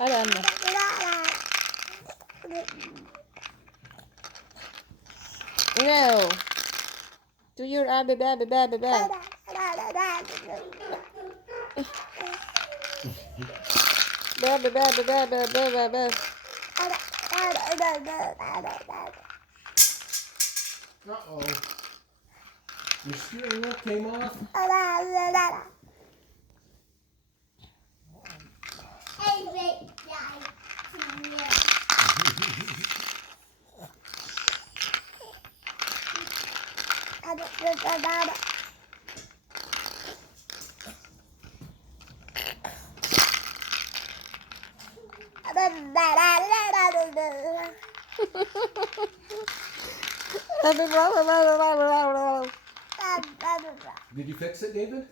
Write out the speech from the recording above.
Ada, Anna. No. Do your ada. Uh-oh. Your steering wheel came off? Did you fix it, David?